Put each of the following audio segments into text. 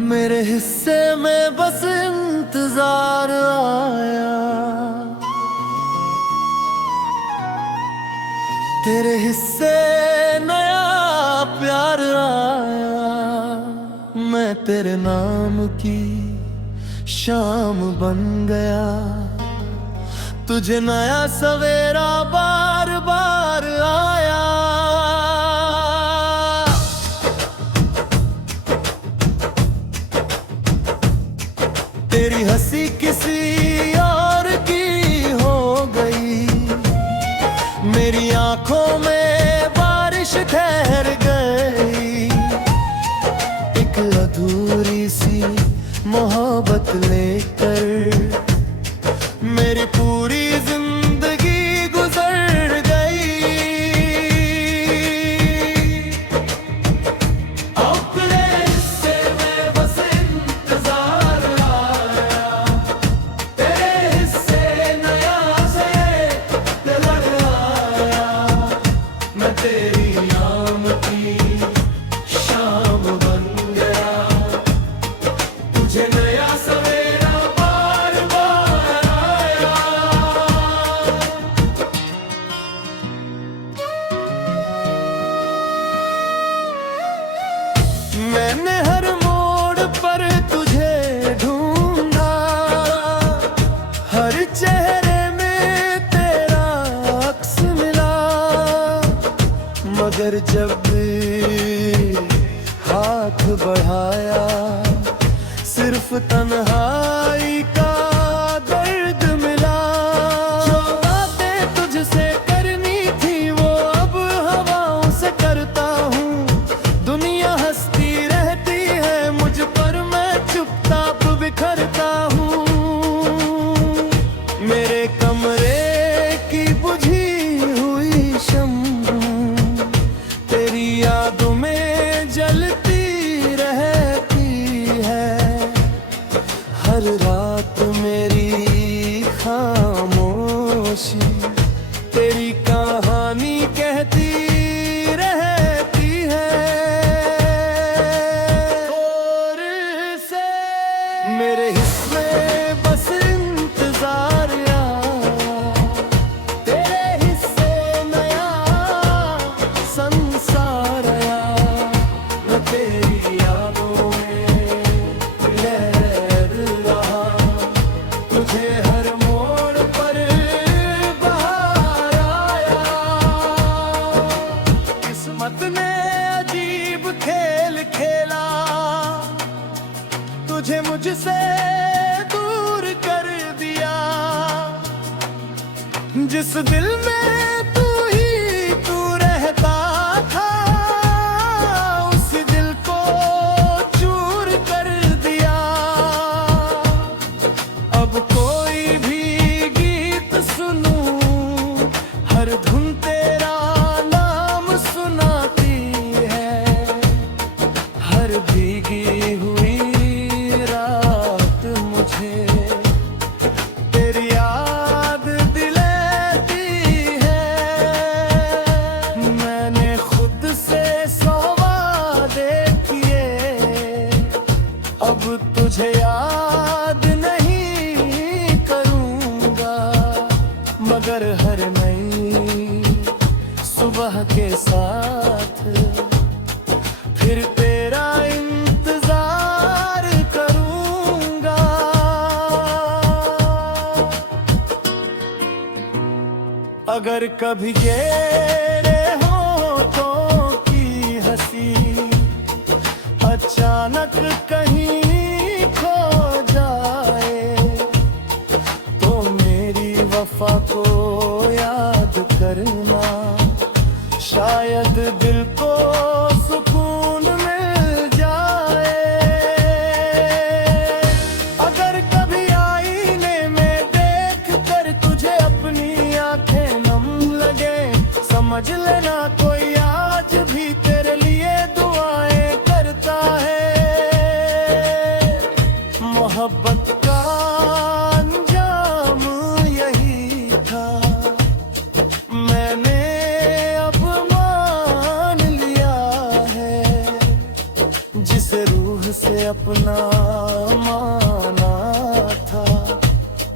मेरे हिस्से में बस इंतजार आया, तेरे हिस्से नया प्यार आया। मैं तेरे नाम की शाम बन गया, तुझे नया सवेरा बार बार आया। तेरी हंसी किसी और की हो गई, मेरी आंखों में बारिश ठहर गई। एक अधूरी सी मोहब्बत लेकर मेरी पूरी जिंदगी गुजर गई। अपने हिस्से में बस इंतजार आया, तेरे हिस्से नया से लग आया। मैं तेरी नाम की शाम बन गया, तुझे नया सवेरा बार बार आया। मैंने हर मोड़ पर तुझे ढूंढा, हर चेहरे में तेरा अक्स मिला। मगर जब भी हाथ बढ़ाया, सिर्फ तन्हाई का दर्द मिला। जो बातें तुझसे करनी थी वो अब हवाओं से करता हूँ। दुनिया हंसती रहती है मुझ पर, मैं चुपचाप बिखरता हूँ। मेरे कमरे की बुझी हुई शम्म तेरी यादों में जलती रहती है। हर रात मेरी खामोशी तेरी कहानी कहती रहती है। और से मेरे हिस्से बस इंतजार आया, तेरे हिस्से नया संसार आया। मैं तेरी यादों में लहर रहा, तुझे हर मोड़ पर बहार आया। किस्मत ने अजीब खेल खेला, तुझे मुझसे दूर कर दिया। जिस दिल में तू ही तू रहता था, उस दिल को चूर कर दिया। अब कोई भी गीत सुनूं, हर धुन तेरा नाम सुनाती है। हर भीगी हुई रात मुझे तेरी याद दिलाती है। मैंने खुद से 100 वादे किए, अब तुझे याद नहीं करूंगा। मगर हर नई सुबह के साथ फिर तेरा इंतजार करूंगा। अगर कभी ये होठों की हंसी अचानक कहीं खो जाए, तो मेरी वफा को याद करना, शायद दिल को सुकून मिल जाए। अगर कभी आईने में देख कर तुझे अपनी आंखें नम लगे, समझ लेना कोई आज भी तेरे लिए दुआएं करता है। मोहब्बत का अंजाम यही था, मैंने अब मान लिया है। जिस रूह तुझसे अपना माना था,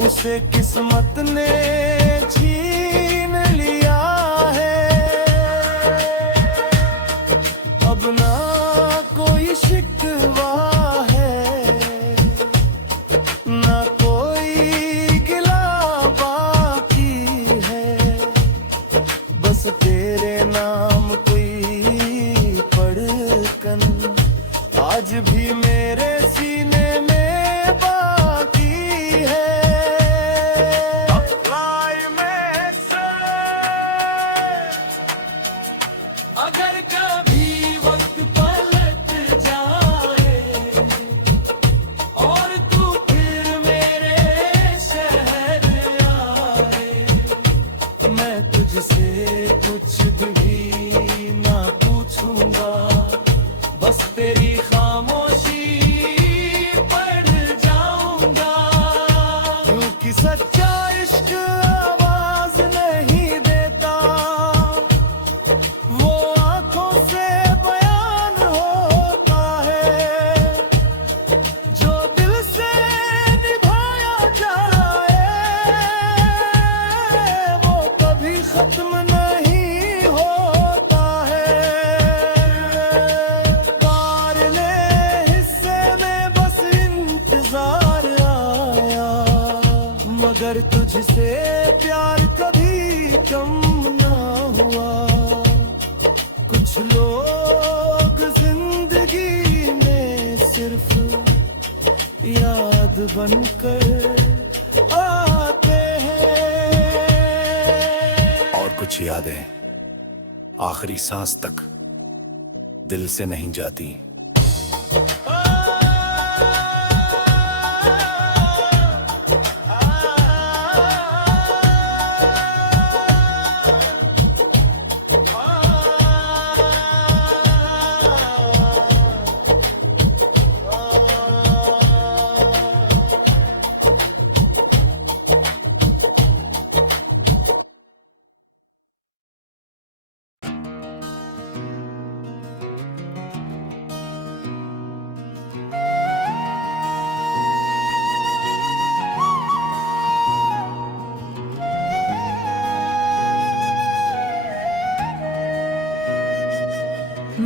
उसे किस्मत ने छीन लिया है। अब ना कोई शिकवा है, ना कोई गिला बाकी है। बस तेरे नाम कोई पढ़कन आज भी मेरे सीने में बाकी है। अगर कभी वक्त पलट जाए और तू फिर मेरे शहर आए, मैं तुझसे कुछ भी ना पूछूंगा, बस तेरी खामोशी पढ़ जाऊंगा। क्योंकि सच्चा इश्क आवाज नहीं देता, वो आंखों से बयान होता है। जो दिल से निभाया जाए वो कभी खत्म नहीं होता है। पारले हिस्से में बस इंतजार आया, मगर तुझसे प्यार कभी कम ना हुआ। कुछ लोग जिंदगी में सिर्फ याद बनकर आते हैं, और कुछ यादें आखिरी सांस तक दिल से नहीं जाती।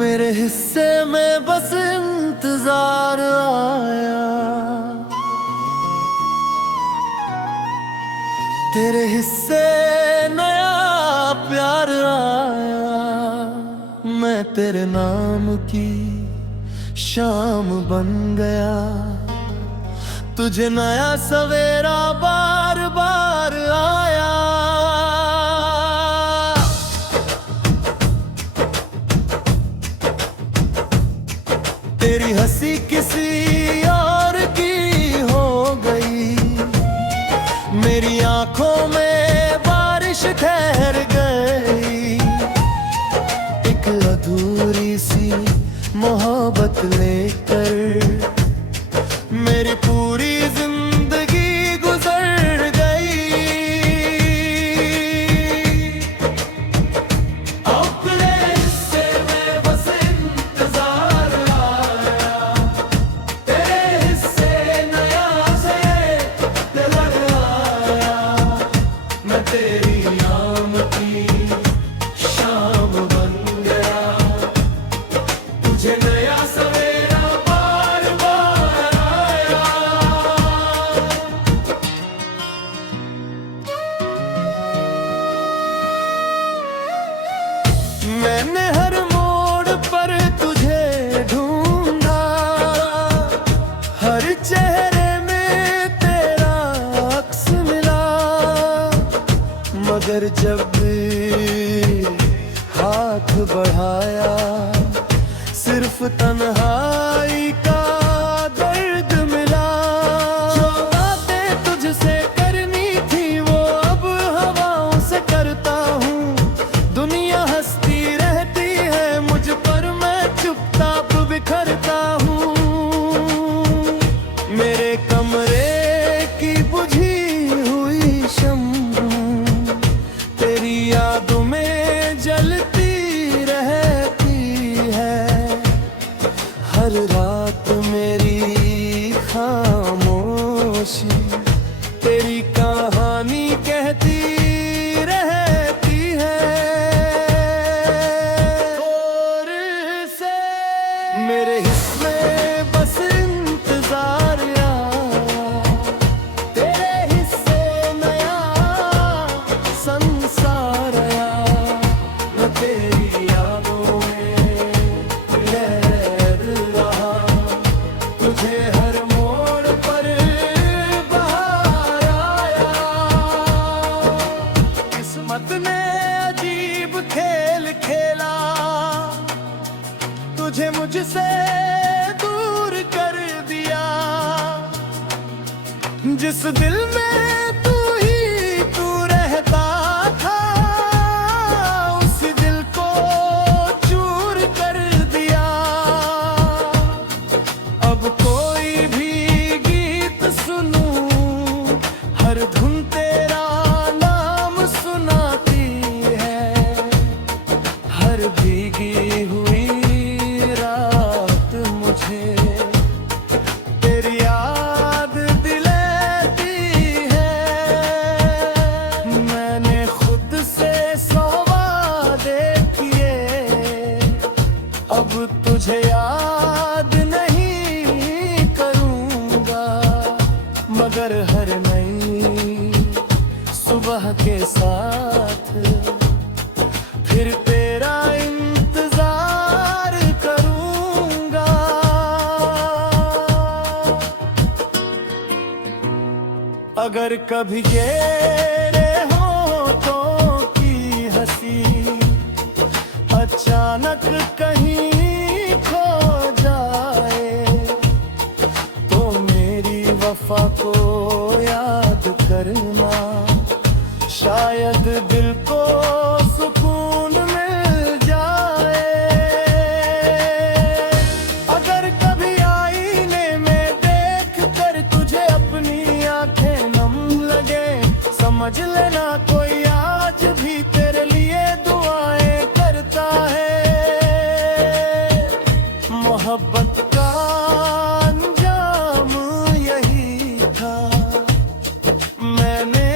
मेरे हिस्से में बस इंतजार आया, तेरे हिस्से नया प्यार आया। मैं तेरे नाम की शाम बन गया, तुझे नया सवेरा बार बार आया। तेरी हंसी किसी और की हो गई, मेरी आंखों में बारिश ठहर गई। एक अधूरी सी मोहब्बत लेकर मेरी पूरी जिंदगी गुजर गई। अपने हिस्से में बस इंतजार आया, तेरे हिस्से नया से दिल आया। मैं तेरी नाम की शाम बन गया, तुझे नया सवेरा बार बार आया। मैंने हर मोड़ पर तुझे ढूंढा, हर चेहरे में तेरा अक्स मिला। मगर जब भी हाथ बढ़ाया, सिर्फ तन्हाई का दर्द मिला। जो बातें तुझसे करनी थी वो अब हवाओं से करता हूँ। दुनिया हंसती रहती है मुझ पर, मैं चुपचाप बिखरता हूँ। मेरे कमरे की बुझी हुई शम्म तेरी यादों में जलती रहती है। हर रात में खामोशी तेरी कहानी कहती रहती है। और से मेरे हिस्से बस इंतजार यार, तेरे हिस्से नया संसार यार। मैं तेरी यादों में लहर रहा, तुझे हर मोड़ पर बहार आया। किस्मत ने अजीब खेल खेला, तुझे मुझसे दूर कर दिया। जिस दिल में तू ही तू रहता था, उस दिल को चूर कर दिया। अब कोई भी गीत सुनूं, हर धुन तेरा नाम सुनाती है। हर भीगी हुई रात मुझे तेरी याद दिलाती है। मैंने खुद से 100 वादे किए, अब तुझे याद नहीं करूंगा। मगर हर नई सुबह के साथ फिर तेरा इंतजार करूंगा। अगर कभी ये होठों की हंसी अचानक कहीं खो जाए, तो मेरी वफा को याद करना। शायद दिल को सुकून मिल जाए। अगर कभी आईने में देख कर तुझे अपनी आंखें नम लगे, समझ लेना कोई आज भी तेरे लिए दुआएं करता है। मोहब्बत का अंजाम यही था, मैंने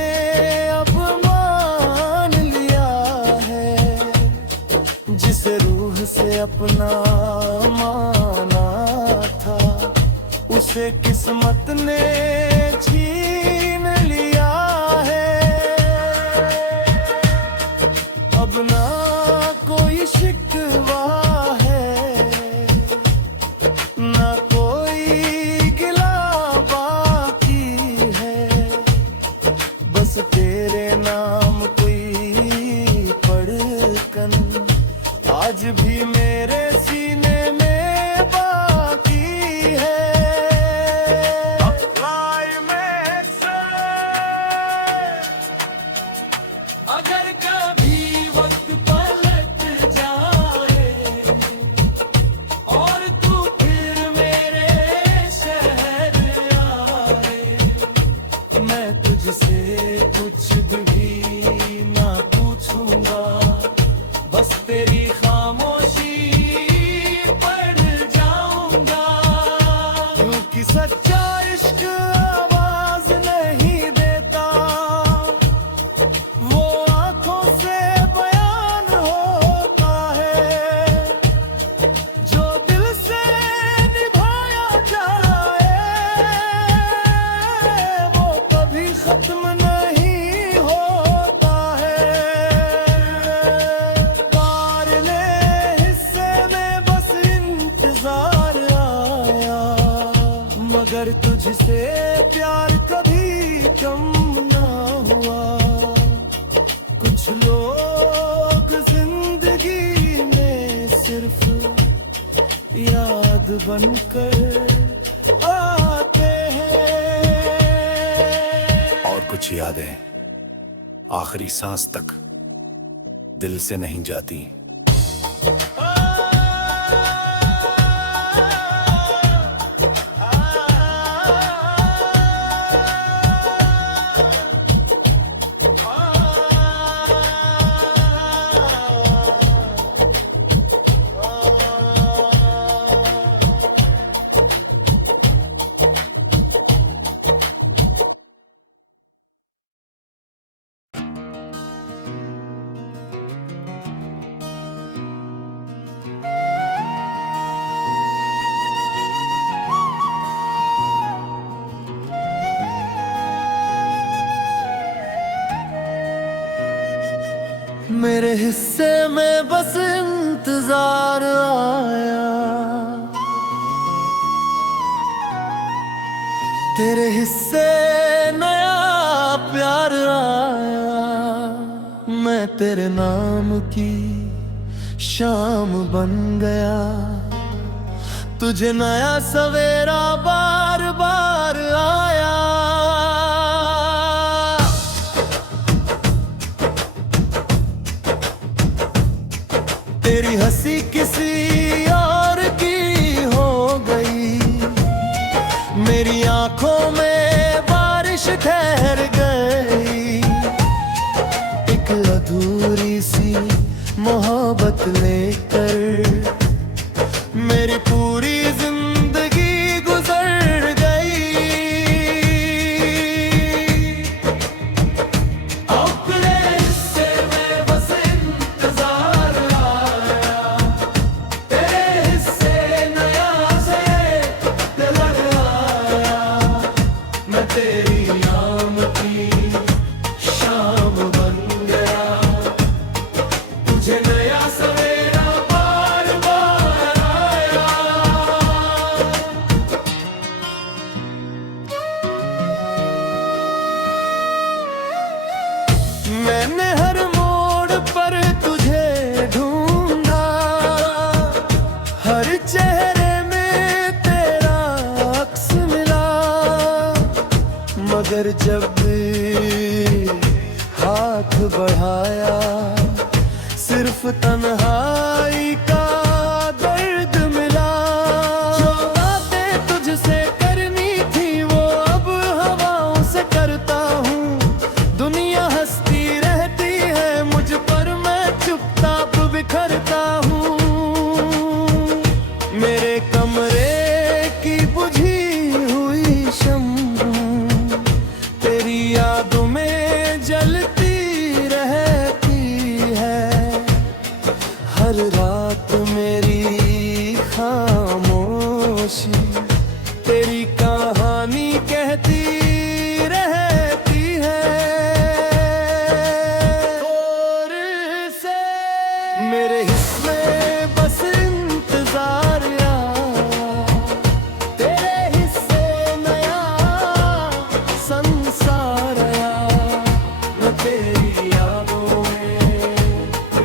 अब मान लिया है। जिसे रूह से अपना माना था, उसे किस्मत ने छीन लिया है। अब ना कोई शिकवा है, ना कोई गिला बाकी है। बस तेरे नाम कोई पढ़कन आज भी मेरे सीने में बाकी है। अगर कभी वक्त पलट जाए और तू फिर मेरे शहर आए, मैं तुझसे कुछ भी ना पूछूंगा। बस तेरी खामोशी पढ़ जाऊंगा। क्योंकि सच्चा इश्क आवाज नहीं देता, वो आंखों से बयान होता है। जो दिल से निभाया जाए, वो कभी खत्म नहीं होता है। पारले हिस्से में बस इंतजार आया, मगर तुझसे प्यार कभी कम ना हुआ। कुछ लोग जिंदगी में सिर्फ याद बनकर आते हैं। और कुछ यादें आखिरी सांस तक दिल से नहीं जाती। मेरे हिस्से में बस इंतजार आया, तेरे हिस्से नया प्यार आया। मैं तेरे नाम की शाम बन गया, तुझे नया सवेरा बार बार आया। तेरी हंसी किसी और की हो गई, मेरी आंखों में बारिश ठहर गई। एक अधूरी सी मोहब्बत लेकर मेरी पूरी जिंदगी गुजर गई। अपने हिस्से में बस इंतजार आया, तेरे हिस्से नया से दिल आया। मैं तेरी नाम की शाम बन गया, तुझे नया सवेरा बार बार आया। मैंने हर मोड़ पर तुझे ढूंढा, हर चेहरे में तेरा अक्स मिला। मगर जब भी हाथ बढ़ाया, सिर्फ तन्हाई का दर्द मिला। जो बातें तुझसे करनी थी वो अब हवाओं से करता हूँ। दुनिया हंसती रहती है मुझ पर, मैं चुपचाप बिखरता हूँ। मेरे कमरे की बुझी हुई शम्म तेरी यादों में जलती रहती है। हर रात मेरी खामोशी तेरी कहानी कहती रहती है। और से मेरे हिस्से बस इंतजार आया, तेरे हिस्से नया संसार आया। मैं तेरी यादों में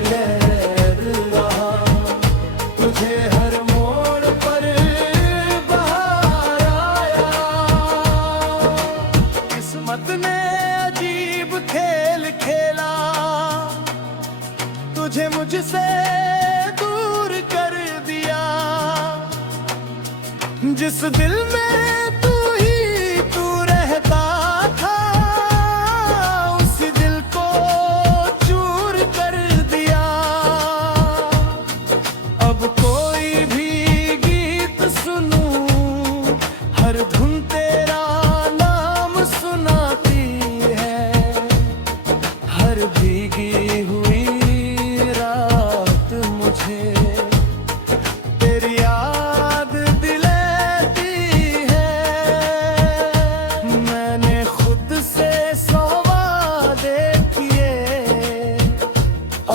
लहर रहा, तुझे हर मोड़ पर बहार आया। किस्मत ने अजीब खेल खेला, तुझे मुझसे दूर कर दिया। जिस दिल में तू ही तू रहता था, उसी दिल को चूर कर दिया। अब कोई भी गीत सुनूं, हर धुन तेरा नाम सुनाती है। हर भीगी हुई रात मुझे तेरी याद दिलाती है। मैंने खुद से 100 वादे किए,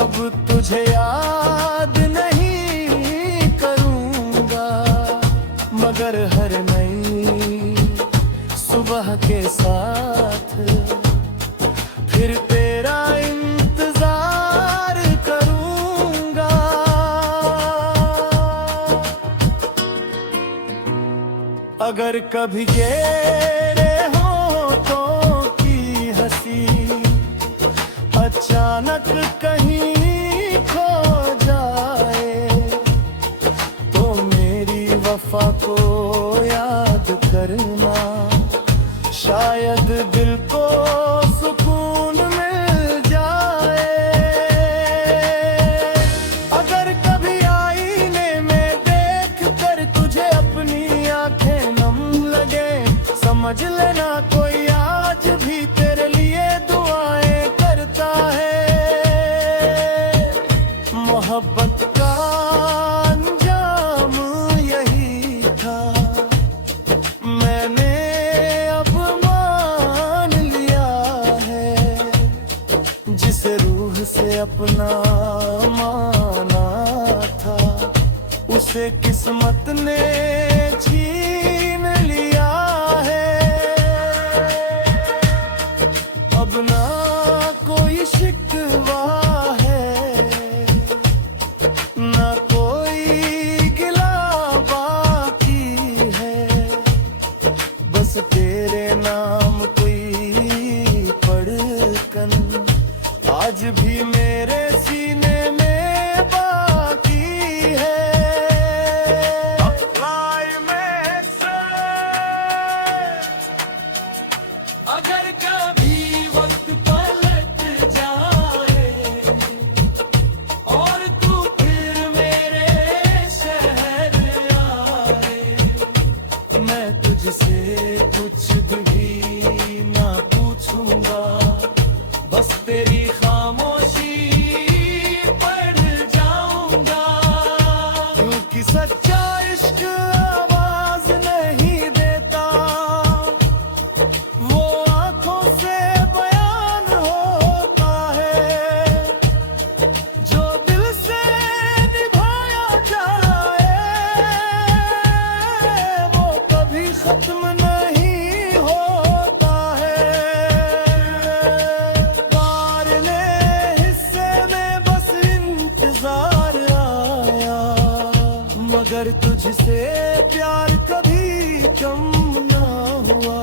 अब तुझे याद नहीं करूंगा। मगर हर नई सुबह के साथ फिर तेरा इंतजार करूंगा। अगर कभी तेरे होठों की हंसी अचानक कहीं खो जाए, तो मेरी वफा को याद करना, शायद दिल को सुकून मिल जाए। अगर कभी आईने में देख कर तुझे अपनी आंखें नम लगे, समझ लेना कोई आज भी तेरे लिए दुआएं करता है। मोहब्बत का अंजाम यही था, मैंने अब मान लिया है। जिस रूह से अपना खत्म नहीं होता है। बारले हिस्से में बस इंतजार आया, मगर तुझसे प्यार कभी कम ना हुआ।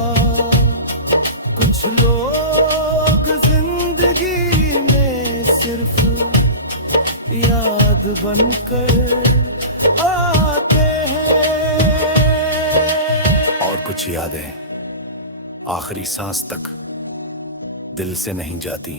कुछ लोग जिंदगी में सिर्फ याद बनकर आते हैं, और कुछ यादें आखिरी सांस तक दिल से नहीं जाती।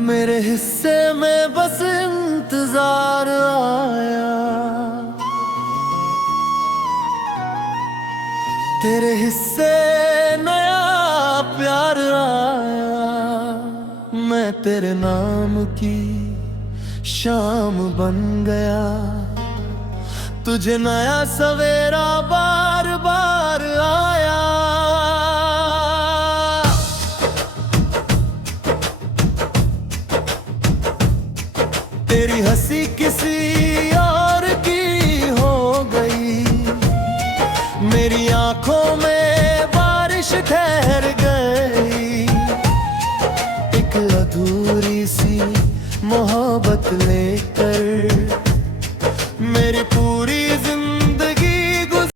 मेरे हिस्से में बस इंतजार आया, तेरे हिस्से नया प्यार आया। मैं तेरे नाम की शाम बन गया, तुझे नया सवेरा बार बार आया। तेरी हंसी किसी और की हो गई, मेरी आंखों में बारिश ठहर गई। एक अधूरी सी मोहब्बत लेके